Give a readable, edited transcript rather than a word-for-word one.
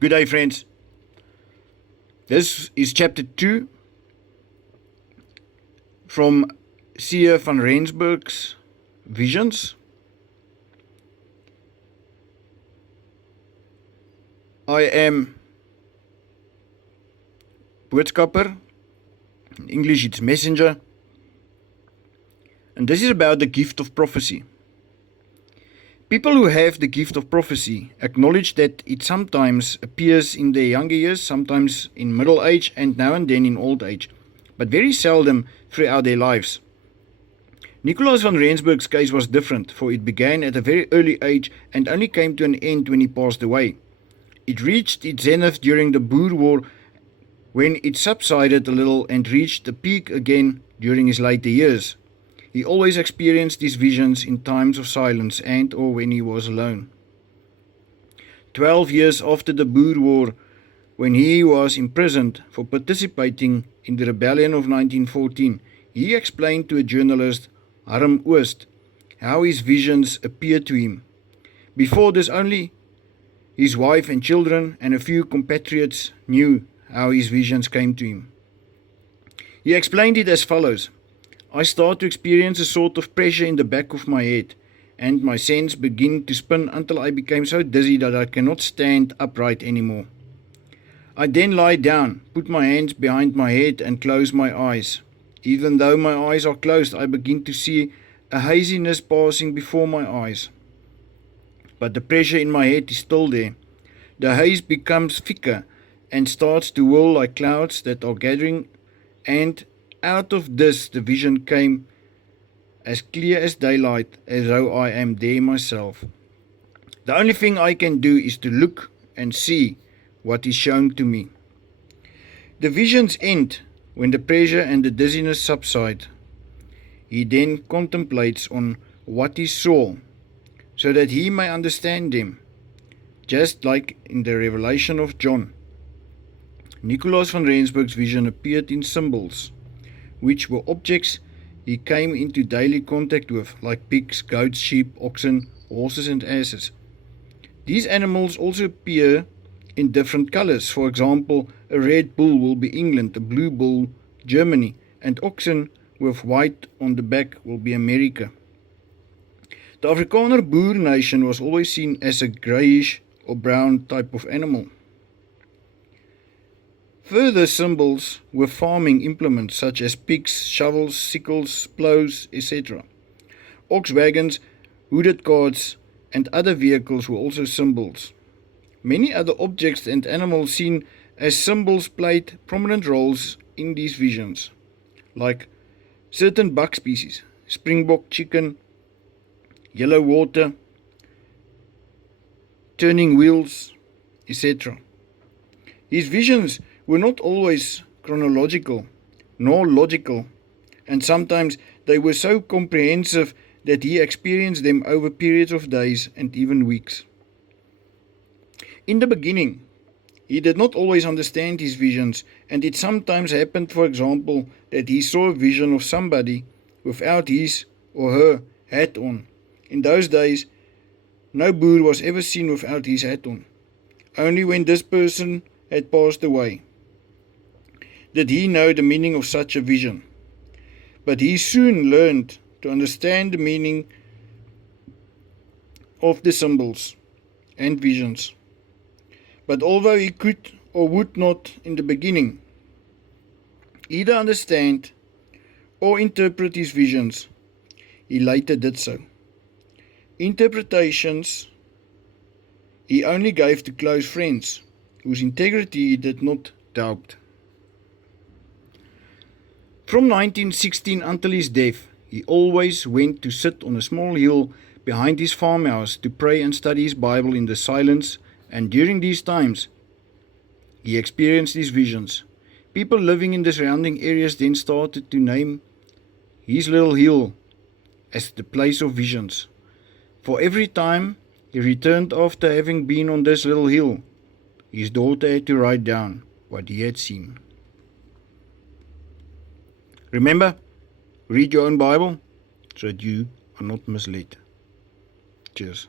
Good day, friends. This is chapter 2 from Seer van Rensburg's Visions. I am boodskapper. In English it's messenger. And this is about the gift of prophecy. People who have the gift of prophecy acknowledge that it sometimes appears in their younger years, sometimes in middle age, and now and then in old age, but very seldom throughout their lives. Nicolaas van Rensburg's case was different, for it began at a very early age and only came to an end when he passed away. It reached its zenith during the Boer War, when it subsided a little and reached the peak again during his later years. He always experienced these visions in times of silence and or when he was alone. 12 years after the Boer War, when he was imprisoned for participating in the rebellion of 1914, he explained to a journalist, Harm Oost, how his visions appeared to him. Before this, only his wife and children and a few compatriots knew how his visions came to him. He explained it as follows. I start to experience a sort of pressure in the back of my head, and my sense begin to spin until I became so dizzy that I cannot stand upright anymore. I then lie down, put my hands behind my head and close my eyes. Even though my eyes are closed, I begin to see a haziness passing before my eyes. But the pressure in my head is still there. The haze becomes thicker and starts to whirl like clouds that are gathering, and out of this the vision came as clear as daylight, as though I am there myself. The only thing I can do is to look and see what is shown to me. The visions end when the pressure and the dizziness subside. He then contemplates on what he saw, so that he may understand them, just like in the revelation of John. Nicolaas van Rensburg's vision appeared in symbols, which were objects he came into daily contact with, like pigs, goats, sheep, oxen, horses and asses. These animals also appear in different colors. For example, a red bull will be England, a blue bull Germany, and oxen with white on the back will be America. The Afrikaner Boer nation was always seen as a greyish or brown type of animal. Further symbols were farming implements such as picks, shovels, sickles, plows, etc. Ox wagons, hooded carts, and other vehicles were also symbols. Many other objects and animals seen as symbols played prominent roles in these visions, like certain buck species, springbok chicken, yellow water, turning wheels, etc. His visions were not always chronological nor logical, and sometimes they were so comprehensive that he experienced them over periods of days and even weeks. In the beginning, he did not always understand his visions, and it sometimes happened, for example, that he saw a vision of somebody without his or her hat on. In those days, no Boer was ever seen without his hat on. Only when this person had passed away did he know the meaning of such a vision. But he soon learned to understand the meaning of the symbols and visions. But although he could or would not in the beginning either understand or interpret his visions, he later did so. Interpretations he only gave to close friends, whose integrity he did not doubt. From 1916 until his death, he always went to sit on a small hill behind his farmhouse to pray and study his Bible in the silence, and during these times, he experienced these visions. People living in the surrounding areas then started to name his little hill as the place of visions. For every time he returned after having been on this little hill, his daughter had to write down what he had seen. Remember, read your own Bible so that you are not misled. Cheers.